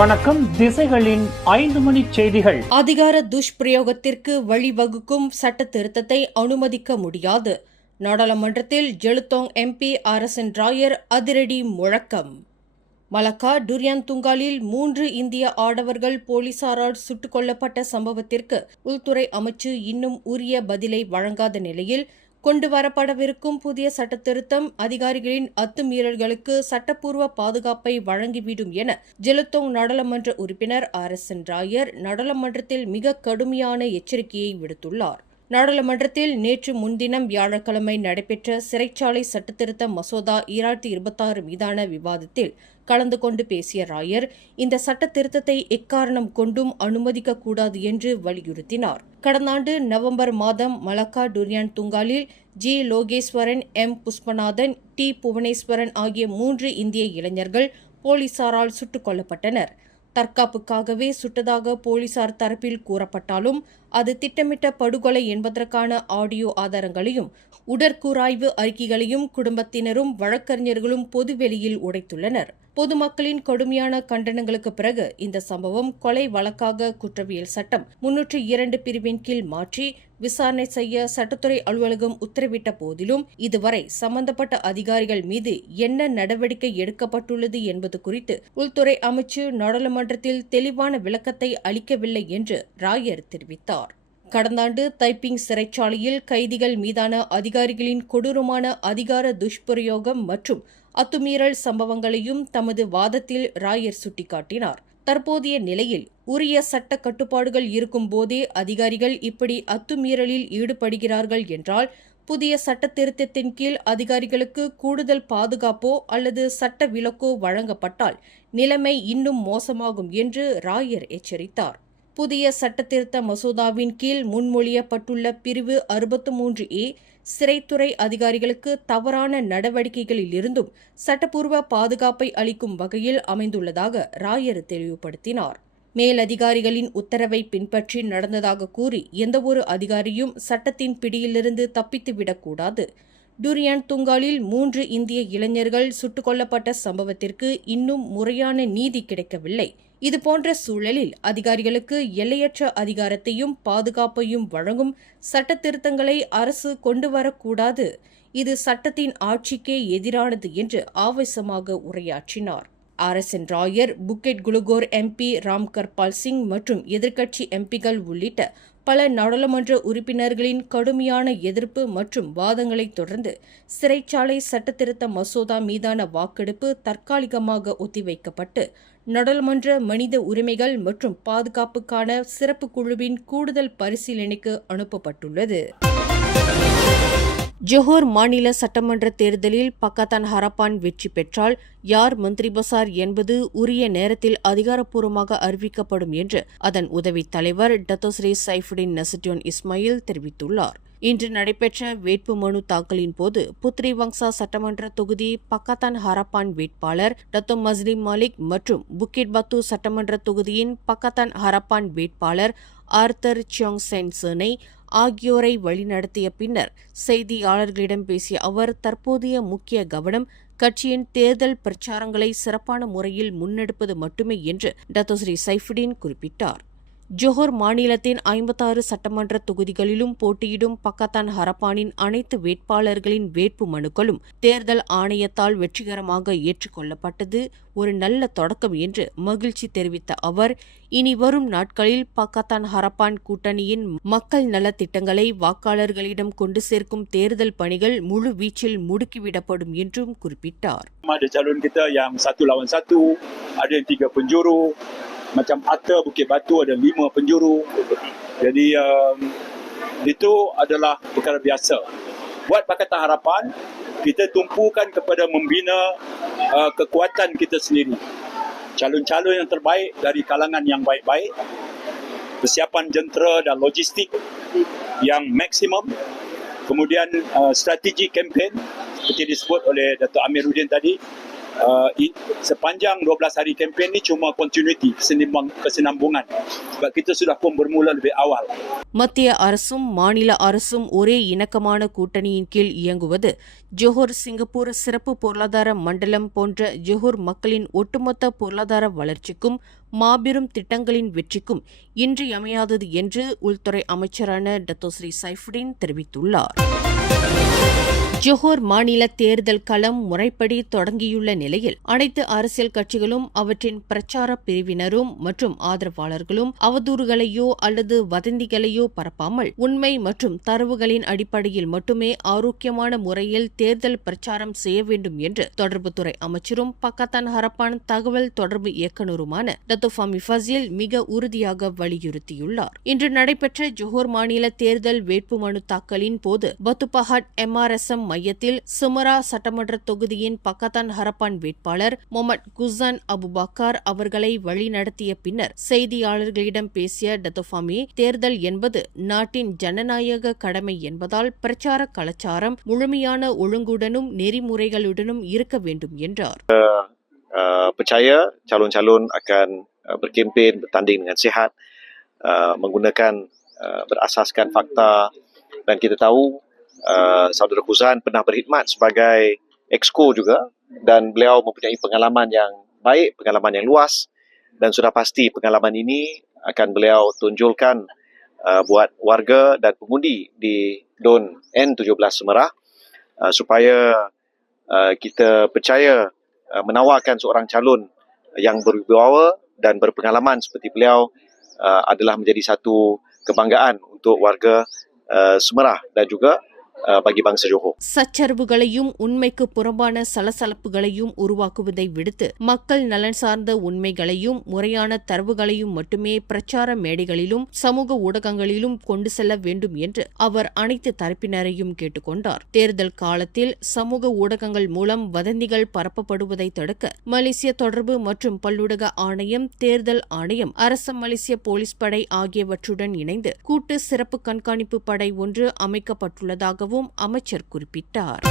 வணக்கம். திசைகளின் 5 மணி செய்திகள். அதிகார துஷ்பிரயோகத்திற்கு வழிவகுக்கும் சட்ட திருத்தத்தை அனுமதிக்க முடியாது. நாடாளுமன்றத்தில் ஜெலுத்தோங் MP அரசின் ராயர் அதிரடி முழக்கம். மலக்கா டுரியான் துங்காலில் 3 இந்திய ஆடவர்கள் போலீசாரால் சுட்டுக் கொல்லப்பட்ட சம்பவத்திற்கு உள்துறை அமைச்சு இன்னும் உரிய பதிலை வழங்காத நிலையில் கொண்டுவரப்படவிருக்கும் புதிய சட்டத்திருத்தம் அதிகாரிகளின் அத்துமீறல்களுக்கு சட்டப்பூர்வ பாதுகாப்பை வழங்கிவிடும் என ஜெலுத்தோங் நாடாளுமன்ற உறுப்பினர் RSN ராயர் நாடாளுமன்றத்தில் மிக கடுமையான எச்சரிக்கையை விடுத்துள்ளார். நாடாளுமன்றத்தில் நேற்று முன்தினம் வியாழக்கிழமை நடைபெற்ற சிறைச்சாலை சட்டத்திருத்த மசோதா 2026 மீதான விவாதத்தில் கலந்து கொண்டு பேசிய ராயர், இந்த சட்ட திருத்தத்தை எக்காரணம் கொண்டும் அனுமதிக்கக்கூடாது என்று வலியுறுத்தினார். கடந்த ஆண்டு நவம்பர் மாதம் மலக்கா டுரியான் துங்காலில் G. Logeswaran, M. Pushpanathan, T. Puvaneswaran ஆகிய 3 இந்திய இளைஞர்கள் போலீசாரால் சுட்டுக் கொல்லப்பட்டனர். தற்காப்புக்காகவே சுட்டதாக போலீசார் தரப்பில் கூறப்பட்டாலும் அது திட்டமிட்ட படுகொலை என்பதற்கான ஆடியோ ஆதாரங்களையும் உடற்கூராய்வு அறிக்கைகளையும் குடும்பத்தினரும் வழக்கறிஞர்களும் பொதுவெளியில் உடைத்துள்ளனர். பொதுமக்களின் கடுமையான கண்டனங்களுக்கு பிறகு இந்த சம்பவம் கொலை வழக்காக குற்றவியல் சட்டம் 302 பிரிவின் கீழ் மாற்றி விசாரணை செய்ய சட்டத்துறை அலுவலகம் உத்தரவிட்ட போதிலும் இதுவரை சம்பந்தப்பட்ட அதிகாரிகள் மீது என்ன நடவடிக்கை எடுக்கப்பட்டுள்ளது என்பது குறித்து உள்துறை அமைச்சு நாடாளுமன்றத்தில் தெளிவான விளக்கத்தை அளிக்கவில்லை என்று ராயர் தெரிவித்தார். கடந்த ஆண்டு தைப்பிங் சிறைச்சாலையில் கைதிகள் மீதான அதிகாரிகளின் கொடூரமான அதிகார துஷ்பிரயோகம் மற்றும் அத்துமீறல் சம்பவங்களையும் தமது வாதத்தில் ராயர் சுட்டிக்காட்டினார். தற்போதைய நிலையில் உரிய சட்ட கட்டுப்பாடுகள் இருக்கும் போதே அதிகாரிகள் இப்படி அத்துமீறலில் ஈடுபடுகிறார்கள் என்றால் புதிய சட்ட திருத்தத்தின் கீழ் அதிகாரிகளுக்கு கூடுதல் பாதுகாப்போ அல்லது சட்ட விலக்கோ வழங்கப்பட்டால் நிலைமை இன்னும் மோசமாகும் என்று ராயர் எச்சரித்தார். புதிய சட்டத்திருத்த மசோதாவின் கீழ் முன்மொழியப்பட்டுள்ள பிரிவு 63A சிறைத்துறை அதிகாரிகளுக்கு தவறான நடவடிக்கைகளிலிருந்தும் சட்டப்பூர்வ பாதுகாப்பை அளிக்கும் வகையில் அமைந்துள்ளதாக ராயர் தெளிவுபடுத்தினார். மேலதிகாரிகளின் உத்தரவை பின்பற்றி நடந்ததாக கூறி எந்தவொரு அதிகாரியும் சட்டத்தின் பிடியிலிருந்து தப்பித்துவிடக்கூடாது. டுரியான் துங்காலில் 3 இந்திய இளைஞர்கள் சுட்டுக் கொல்லப்பட்ட சம்பவத்திற்கு இன்னும் முறையான நீதி கிடைக்கவில்லை. இதுபோன்ற சூழலில் அதிகாரிகளுக்கு எல்லையற்ற அதிகாரத்தையும் பாதுகாப்பையும் வழங்கும் சட்ட திருத்தங்களை அரசு கொண்டுவரக்கூடாது. இது சட்டத்தின் ஆட்சிக்கே எதிரானது என்று ஆவேசமாக உரையாற்றினார். RSN ராயர் புக்கெட் குலுகோர் MP ராம்கர்பால் சிங் மற்றும் எதிர்க்கட்சி MPகள் உள்ளிட்ட பல நாடாளுமன்ற உறுப்பினர்களின் கடுமையான எதிர்ப்பு மற்றும் வாதங்களை தொடர்ந்து சிறைச்சாலை சட்டத்திருத்த மசோதா மீதான வாக்கெடுப்பு தற்காலிகமாக ஒத்திவைக்கப்பட்டு நாடாளுமன்ற மனித உரிமைகள் மற்றும் பாதுகாப்புக்கான சிறப்பு குழுவின் கூடுதல் பரிசீலனைக்கு அனுப்பப்பட்டுள்ளது. ஜோஹர் மாநில சட்டமன்ற தேர்தலில் பக்கத்தான் ஹரப்பான் வெற்றி பெற்றால் யார் மந்திரி பசார் என்பது உரிய நேரத்தில் அதிகாரப்பூர்வமாக அறிவிக்கப்படும் என்று அதன் உதவித் தலைவர் டத்தோஸ்ரீ சைஃபுடின் நசுட்டியோன் இஸ்மாயில் தெரிவித்துள்ளார். இன்று நடைபெற்ற வேட்புமனு தாக்கலின் போது புத்ரி வங்சா சட்டமன்ற தொகுதி பக்கத்தான் ஹரப்பான் வேட்பாளர் டத்தோ மஸ்லிம் மாலிக் மற்றும் புக்கிட் பத்து சட்டமன்ற தொகுதியின் பக்கத்தான் ஹரப்பான் வேட்பாளர் ஆர்த்தர் சியோங் சென் சேனை ஆகியோரை வழிநடத்திய பின்னர் செய்தியாளர்களிடம் பேசிய அவர், தற்போதைய முக்கிய கவனம் கட்சியின் தேர்தல் பிரச்சாரங்களை சிறப்பான முறையில் முன்னெடுப்பது மட்டுமே என்று டத்தோஸ்ரீ சைஃபுடின் குறிப்பிட்டார். ஜோஹர் மாநிலத்தின் 56 சட்டமன்ற தொகுதிகளிலும் போட்டியிடும் பக்கத்தான் ஹரப்பானின் அனைத்து வேட்பாளர்களின் வேட்பு மனுக்களும் தேர்தல் ஆணையத்தால் வெற்றிகரமாக ஏற்றுக்கொள்ளப்பட்டது ஒரு நல்ல தொடக்கம் என்று மகிழ்ச்சி தெரிவித்த அவர், இனி வரும் நாட்களில் பக்கத்தான் ஹரப்பான் கூட்டணியின் மக்கள் நலத்திட்டங்களை வாக்காளர்களிடம் கொண்டு சேர்க்கும் தேர்தல் பணிகள் முழு வீச்சில் முடுக்கிவிடப்படும் என்றும் குறிப்பிட்டார். Ada calon kita yang 1 lawan 1, ada 3 penjuru. Macam Atta Bukit Batu ada 5 penjuru. Jadi itu adalah perkara biasa. Buat Pakatan Harapan, kita tumpukan kepada membina kekuatan kita sendiri. Calon-calon yang terbaik dari kalangan yang baik-baik, persiapan jentera dan logistik yang maksimum, kemudian strategi kempen seperti disebut oleh Dato' Amiruddin tadi, sepanjang 12 hari kempen ni cuma continuity, kesinambungan. Sebab kita sudah pun bermula lebih awal. மத்திய அரசும் மாநில அரசும் ஒரே இணக்கமான கூட்டணியின் கீழ் இயங்குவது Johor Singapore சிறப்பு பொருளாதார மண்டலம் போன்ற ஜோஹர் மக்களின் ஒட்டுமொத்த பொருளாதார வளர்ச்சிக்கும் மாபெரும் திட்டங்களின் வெற்றிக்கும் இன்றியமையாதது என்று உள்துறை அமைச்சரான டத்தோஸ்ரீ சைஃபுடின் தெரிவித்துள்ளார். ஜோஹர் மாநில தேர்தல் களம் முறைப்படி தொடங்கியுள்ள நிலையில் அனைத்து அரசியல் கட்சிகளும் அவற்றின் பிரச்சார பிரிவினரும் மற்றும் ஆதரவாளர்களும் அவதூறுகளையோ அல்லது வதந்திகளையோ பரப்பாமல் உண்மை மற்றும் தரவுகளின் அடிப்படையில் மட்டுமே ஆரோக்கியமான முறையில் தேர்தல் பிரச்சாரம் செய்ய வேண்டும் என்று தொடர்புத்துறை அமைச்சரும் பக்கத்தான் ஹரப்பான் தகவல் தொடர்பு இயக்குநருமான டத்தோ ஃபமி ஃபசில் மிக உறுதியாக வலியுறுத்தியுள்ளார். இன்று நடைபெற்ற ஜோஹர் மாநில தேர்தல் வேட்புமனு தாக்கலின் போது பத்துபஹாட் MRSM மையத்தில் சுமரா சட்டமன்ற தொகுதியின் பக்கத்தான் ஹரப்பான் வேட்பாளர் முகமது குசான் அபுபக்கர் அவர்களை வழிநடத்திய பின்னர் செய்தியாளர்களிடம் பேசிய டத்தோஃபாமி, தேர்தல் என்பது நாட்டின் ஜனநாயக கடமை என்பதால் பிரச்சார கலாச்சாரம் முழுமையான ஒழுங்குடனும் நெறிமுறைகளுடனும் இருக்க வேண்டும் என்றார். Percaya calon-calon akan berkempen, bertanding dengan sihat, menggunakan berasaskan fakta, dan kita tahu Saudara Khuzan pernah berkhidmat sebagai exco juga dan beliau mempunyai pengalaman yang baik, pengalaman yang luas, dan sudah pasti pengalaman ini akan beliau tunjulkan buat warga dan pengundi di DON N17 Semerah supaya kita percaya menawarkan seorang calon yang berwibawa dan berpengalaman seperti beliau adalah menjadi satu kebanggaan untuk warga Semerah dan juga bagi bangsa Johor. சச்சரவுகளையும் உண்மைக்கு புறம்பான சலசலப்புகளையும் உருவாக்குவதை விடுத்து மக்கள் நலன் சார்ந்த உண்மைகளையும் முறையான தரவுகளையும் மட்டுமே பிரச்சார மேடைகளிலும் சமூக ஊடகங்களிலும் கொண்டு செல்ல வேண்டும் என்று அவர் அனைத்து தரப்பினரையும் கேட்டுக்கொண்டார். தேர்தல் காலத்தில் சமூக ஊடகங்கள் மூலம் வதந்திகள் பரப்பப்படுவதை தடுக்க மலேசிய தொடர்பு மற்றும் பல்லூடக ஆணையம், தேர்தல் ஆணையம், அரச மலேசிய போலீஸ் படை ஆகியவற்றுடன் இணைந்து கூட்டு சிறப்பு கண்காணிப்பு படை ஒன்று அமைக்கப்பட்டுள்ளதாக அமைச்சர் குறிப்பிட்டார்.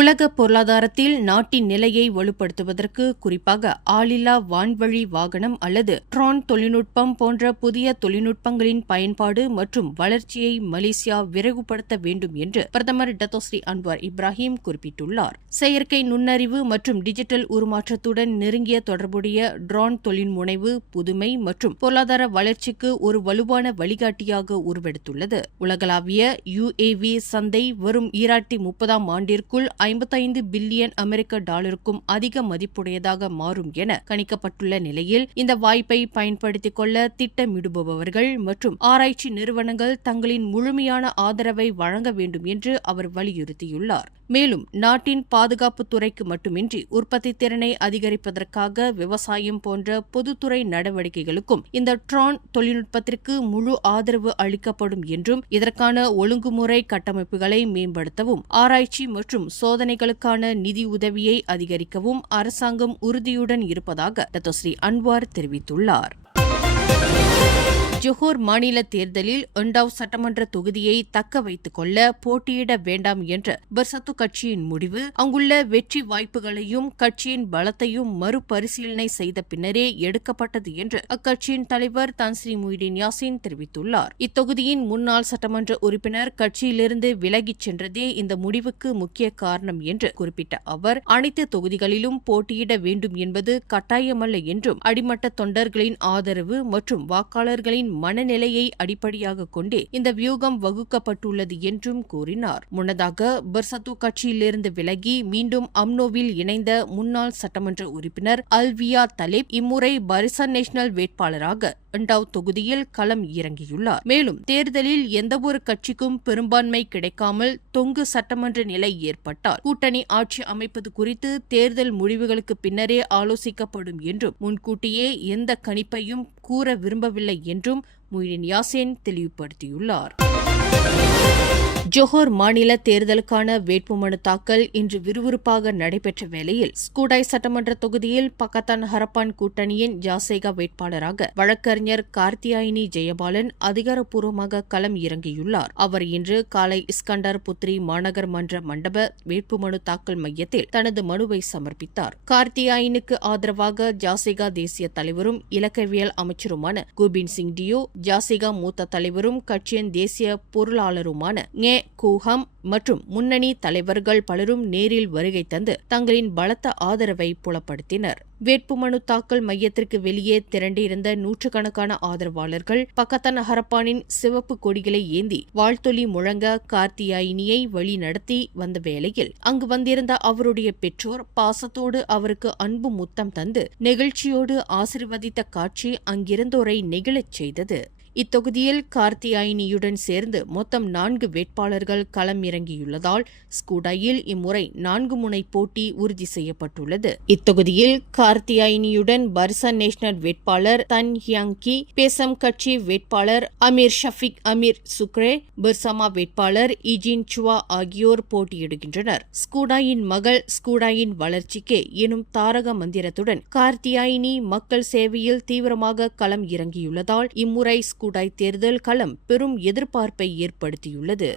உலக பொருளாதாரத்தில் நாட்டின் நிலையை வலுப்படுத்துவதற்கு குறிப்பாக ஆளில்லா வான்வழி வாகனம் அல்லது ட்ரோன் தொழில்நுட்பம் போன்ற புதிய தொழில்நுட்பங்களின் பயன்பாடு மற்றும் வளர்ச்சியை மலேசியா விரைவுபடுத்த வேண்டும் என்று பிரதமர் டத்தோஸ்ரீ அன்வார் இப்ராஹிம் குறிப்பிட்டுள்ளார். செயற்கை நுண்ணறிவு மற்றும் டிஜிட்டல் உருமாற்றத்துடன் நெருங்கிய தொடர்புடைய ட்ரோன் தொழில்முனைவு புதுமை மற்றும் பொருளாதார வளர்ச்சிக்கு ஒரு வலுவான வழிகாட்டியாக உருவெடுத்துள்ளது. உலகளாவிய UAV சந்தை வரும் 2030 ஆண்டிற்குள் 55 பில்லியன் அமெரிக்க டாலருக்கும் அதிக மதிப்புடையதாக மாறும் என கணிக்கப்பட்டுள்ள நிலையில் இந்த வாய்ப்பை பயன்படுத்திக் கொள்ள திட்டமிடுபவர்கள் மற்றும் ஆராய்ச்சி நிறுவனங்கள் தங்களின் முழுமையான ஆதரவை வழங்க வேண்டும் என்று அவர் வலியுறுத்தியுள்ளார். மேலும் நாட்டின் பாதுகாப்பு துறைக்கு மட்டுமின்றி உற்பத்தி திறனை அதிகரிப்பதற்காக விவசாயம் போன்ற பொதுத்துறை நடவடிக்கைகளுக்கும் இந்த ட்ரோன் தொழில்நுட்பத்திற்கு முழு ஆதரவு அளிக்கப்படும் என்றும் இதற்கான ஒழுங்குமுறை கட்டமைப்புகளை மேம்படுத்தவும் ஆராய்ச்சி மற்றும் சோதனைகளுக்கான நிதி உதவியை அதிகரிக்கவும் அரசாங்கம் உறுதியுடன் இருப்பதாக டத்தோஸ்ரீ அன்வார் தெரிவித்துள்ளார். ஜோஹர் மாநில தேர்தலில் ஒண்டாவ் சட்டமன்ற தொகுதியை தக்க வைத்துக் கொள்ள போட்டியிட வேண்டாம் என்ற பர்சத்து கட்சியின் முடிவு அங்குள்ள வெற்றி வாய்ப்புகளையும் கட்சியின் பலத்தையும் மறுபரிசீலனை செய்த பின்னரே எடுக்கப்பட்டது என்று அக்கட்சியின் தலைவர் தான்ஸ்ரீ முய்டின் யாசின் தெரிவித்துள்ளார். இத்தொகுதியின் முன்னாள் சட்டமன்ற உறுப்பினர் கட்சியிலிருந்து விலகிச் சென்றதே இந்த முடிவுக்கு முக்கிய காரணம் என்று குறிப்பிட்ட அவர் அனைத்து தொகுதிகளிலும் போட்டியிட வேண்டும் என்பது கட்டாயமல்ல என்றும் அடிமட்ட தொண்டர்களின் ஆதரவு மற்றும் வாக்காளர்களின் மனநிலையை அடிப்படையாக கொண்டே இந்த வியூகம் வகுக்கப்பட்டுள்ளது என்றும் கூறினார். முன்னதாக பர்சத்து கட்சியிலிருந்து விலகி மீண்டும் அம்னோவில் இணைந்த முன்னாள் சட்டமன்ற உறுப்பினர் அல்வியா தலிப் இம்முறை பரிசன் நேஷனல் வேட்பாளராக ஒண்டாவ் தொகுதியில் களம் இறங்கியுள்ளார். மேலும் தேர்தலில் எந்தவொரு கட்சிக்கும் பெரும்பான்மை கிடைக்காமல் தொங்கு சட்டமன்ற நிலை ஏற்பட்டால் கூட்டணி ஆட்சி அமைப்பது குறித்து தேர்தல் முடிவுகளுக்கு பின்னரே ஆலோசிக்கப்படும் என்றும் முன்கூட்டியே எந்த கணிப்பையும் கூற விரும்பவில்லை என்றும் முய்டின் யாசின் தெளிவுபடுத்தியுள்ளார். ஜோஹர் மாநில தேர்தலுக்கான வேட்புமனு தாக்கல் இன்று விறுவிறுப்பாக நடைபெற்ற வேளையில் ஸ்கூடாய் சட்டமன்ற தொகுதியில் பக்கத்தான் ஹரப்பான் கூட்டணியின் ஜாசேகா வேட்பாளராக வழக்கறிஞர் கார்த்தியாயினி ஜெயபாலன் அதிகாரப்பூர்வமாக களம் இறங்கியுள்ளார். அவர் இன்று காலை இஸ்கண்டர் புத்ரி மாநகர் மன்ற மண்டப வேட்புமனு தாக்கல் மையத்தில் தனது மனுவை சமர்ப்பித்தார். கார்த்தியாயினுக்கு ஆதரவாக ஜாசேகா தேசிய தலைவரும் இலக்கவியல் அமைச்சருமான கோபிந்த் சிங் டியோ, ஜாசேகா மூத்த தலைவரும் கட்சியின் தேசிய பொருளாளருமான கூஹம் மற்றும் முன்னணி தலைவர்கள் பலரும் நேரில் வருகை தந்து தங்களின் பலத்த ஆதரவை புலப்படுத்தினர். வேட்புமனு தாக்கல் மையத்திற்கு வெளியே திரண்டிருந்த நூற்றுக்கணக்கான ஆதரவாளர்கள் பக்கத்தான் ஹரப்பானின் சிவப்பு கொடிகளை ஏந்தி வாழ்த்தொலி முழங்க கார்த்தியாயினியை வழிநடத்தி வந்த வேளையில் அங்கு வந்திருந்த அவருடைய பெற்றோர் பாசத்தோடு அவருக்கு அன்பு முத்தம் தந்து நெகிழ்ச்சியோடு ஆசீர்வதித்த காட்சி அங்கிருந்தோரை நெகிழச் செய்தது. இத்தொகுதியில் கார்த்தியாயினியுடன் சேர்ந்து மொத்தம் 4 வேட்பாளர்கள் களம் இறங்கியுள்ளதால் ஸ்கூடாயில் இம்முறை 4 முனை போட்டி உறுதி செய்யப்பட்டுள்ளது. இத்தொகுதியில் கார்த்தியாயினியுடன் பரிசன் நேஷனல் வேட்பாளர் தன் ஹியாங்கி, பேசம் கட்சி வேட்பாளர் அமீர் ஷஃபிக் அமீர் சுக்ரே, பிர்சமா வேட்பாளர் இஜின் சுவா ஆகியோர் போட்டியிடுகின்றனர். ஸ்கூடாயின் மகள் ஸ்கூடாயின் வளர்ச்சிக்கே எனும் தாரக மந்திரத்துடன் கார்த்தியாயினி மக்கள் சேவையில் தீவிரமாக களம் இறங்கியுள்ளதால் இம்முறை ஸ்கூடாய் தேர்தல் களம் பெரும் எதிர்பார்ப்பை ஏற்படுத்தியுள்ளது.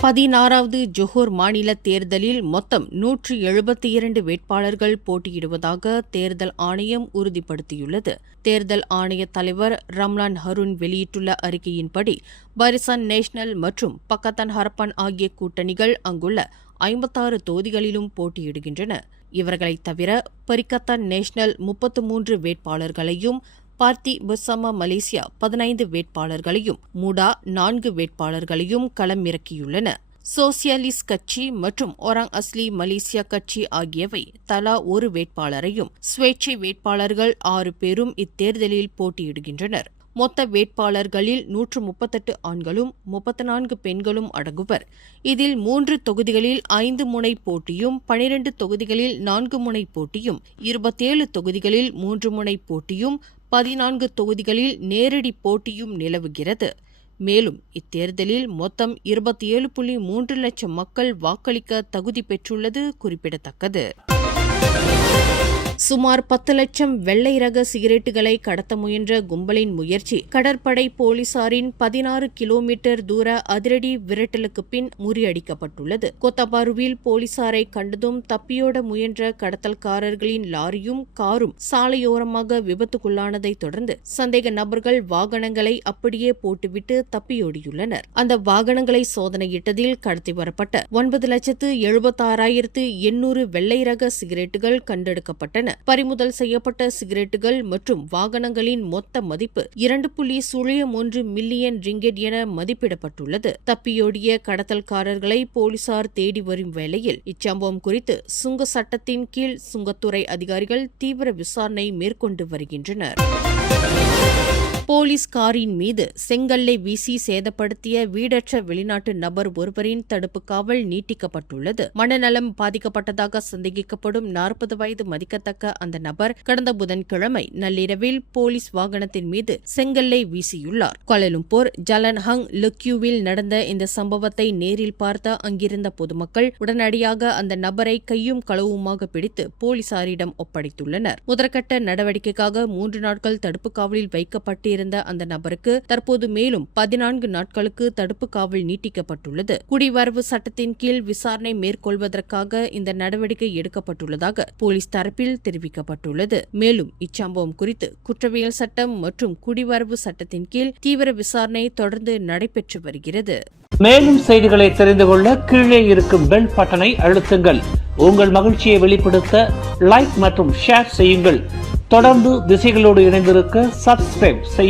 16வது ஜோஹர் மாநில தேர்தலில் மொத்தம் 172 வேட்பாளர்கள் போட்டியிடுவதாக தேர்தல் ஆணையம் உறுதிப்படுத்தியுள்ளது. தேர்தல் ஆணைய தலைவர் ரம்லான் ஹருன் வெளியிட்டுள்ள அறிக்கையின்படி பரிசன் நேஷனல் மற்றும் பக்கத்தான் ஹரப்பான் ஆகிய கூட்டணிகள் அங்குள்ள 56 தொகுதிகளிலும் போட்டியிடுகின்றன. இவர்களைத் தவிர பரிக்கத்தான் நேஷனல் 33 வேட்பாளர்களையும், பார்த்தி பர்சமா மலேசியா 15 வேட்பாளர்களையும், மூடா 4 வேட்பாளர்களையும் களமிறக்கியுள்ளன. சோசியலிஸ்ட் கட்சி மற்றும் ஒராங் அஸ்லி மலேசியா கட்சி ஆகியவை தலா ஒரு வேட்பாளரையும், சுயேட்சை வேட்பாளர்கள் 6 பேரும் இத்தேர்தலில் போட்டியிடுகின்றனர். மொத்த வேட்பாளர்களில் 138 ஆண்களும் 34 பெண்களும் அடங்குவர். இதில் 3 தொகுதிகளில் 5 முனை போட்டியும், 12 தொகுதிகளில் 4 முனை போட்டியும், 27 தொகுதிகளில் 3 முனை போட்டியும், 14 தொகுதிகளில் நேரடி போட்டியும் நிலவுகிறது. மேலும் இத்தேர்தலில் மொத்தம் 27.3 லட்சம் மக்கள் வாக்களிக்க தகுதி பெற்றுள்ளது குறிப்பிடத்தக்கது. சுமார் 10 லட்சம் வெள்ளை ரக சிகரெட்டுகளை கடத்த முயன்ற கும்பலின் முயற்சி கடற்படை போலீசாரின் 16 கிலோமீட்டர் தூர அதிரடி விரட்டலுக்கு பின் முறியடிக்கப்பட்டுள்ளது. கொத்தபாருவில் போலீசாரை கண்டதும் தப்பியோட முயன்ற கடத்தல்காரர்களின் லாரியும் காரும் சாலையோரமாக விபத்துக்குள்ளானதை தொடர்ந்து சந்தேக நபர்கள் வாகனங்களை அப்படியே போட்டுவிட்டு தப்பியோடியுள்ளனர். அந்த வாகனங்களை சோதனையிட்டதில் கடத்தி வரப்பட்ட 9,76,800 வெள்ளை ரக சிகரெட்டுகள் கண்டெடுக்கப்பட்டன. பறிமுதல் செய்யப்பட்ட சிகரெட்டுகள் மற்றும் வாகனங்களின் மொத்த மதிப்பு 2.01 மில்லியன் ரிங்கெட் என மதிப்பிடப்பட்டுள்ளது. தப்பியோடிய கடத்தல்காரர்களை போலீசார் தேடி வரும் வேளையில் இச்சம்பவம் குறித்து சுங்க சட்டத்தின் கீழ் சுங்கத்துறை அதிகாரிகள் தீவிர விசாரணை மேற்கொண்டு வருகின்றனர். போலீஸ் காரின் மீது செங்கல்லை வீசி சேதப்படுத்திய வீடற்ற வெளிநாட்டு நபர் ஒருவரின் தடுப்பு காவல் நீட்டிக்கப்பட்டுள்ளது. மனநலம் பாதிக்கப்பட்டதாக சந்தேகிக்கப்படும் 40 வயது மதிக்கத்தக்க அந்த நபர் கடந்த புதன்கிழமை நள்ளிரவில் போலீஸ் வாகனத்தின் மீது செங்கல்லை வீசியுள்ளார். கோலாலம்பூர் ஜலன்ஹங் லுக்யூவில் நடந்த இந்த சம்பவத்தை நேரில் பார்த்த அங்கிருந்த பொதுமக்கள் உடனடியாக அந்த நபரை கையும் களவுமாக பிடித்து போலீசாரிடம் ஒப்படைத்துள்ளனர். முதற்கட்ட நடவடிக்கைக்காக 3 நாட்கள் தடுப்பு காவலில் வைக்கப்பட்டு இருந்த அந்த நபருக்கு தற்போது மேலும் 14 நாட்களுக்கு தடுப்பு காவல் நீட்டிக்கப்பட்டுள்ளது. குடிவரவு சட்டத்தின் கீழ் விசாரணை மேற்கொள்வதற்காக இந்த நடவடிக்கை எடுக்கப்பட்டுள்ளதாக போலீஸ் தரப்பில் தெரிவிக்கப்பட்டுள்ளது. மேலும் இச்சம்பவம் குறித்து குற்றவியல் சட்டம் மற்றும் குடிவரவு சட்டத்தின் கீழ் தீவிர விசாரணை தொடர்ந்து நடைபெற்று வருகிறது. மேலும் செய்திகளை தெரிந்து கொள்ள கீழே இருக்கும் பெல் பட்டனை அழுத்துங்கள். உங்கள் மகிழ்ச்சியை வெளிப்படுத்த லைக் மற்றும் ஷேர் செய்யுங்கள். தொடர்ந்து திசைகளோடு இணைந்திருக்க சப்ஸ்கிரைப் செய்யுங்கள்.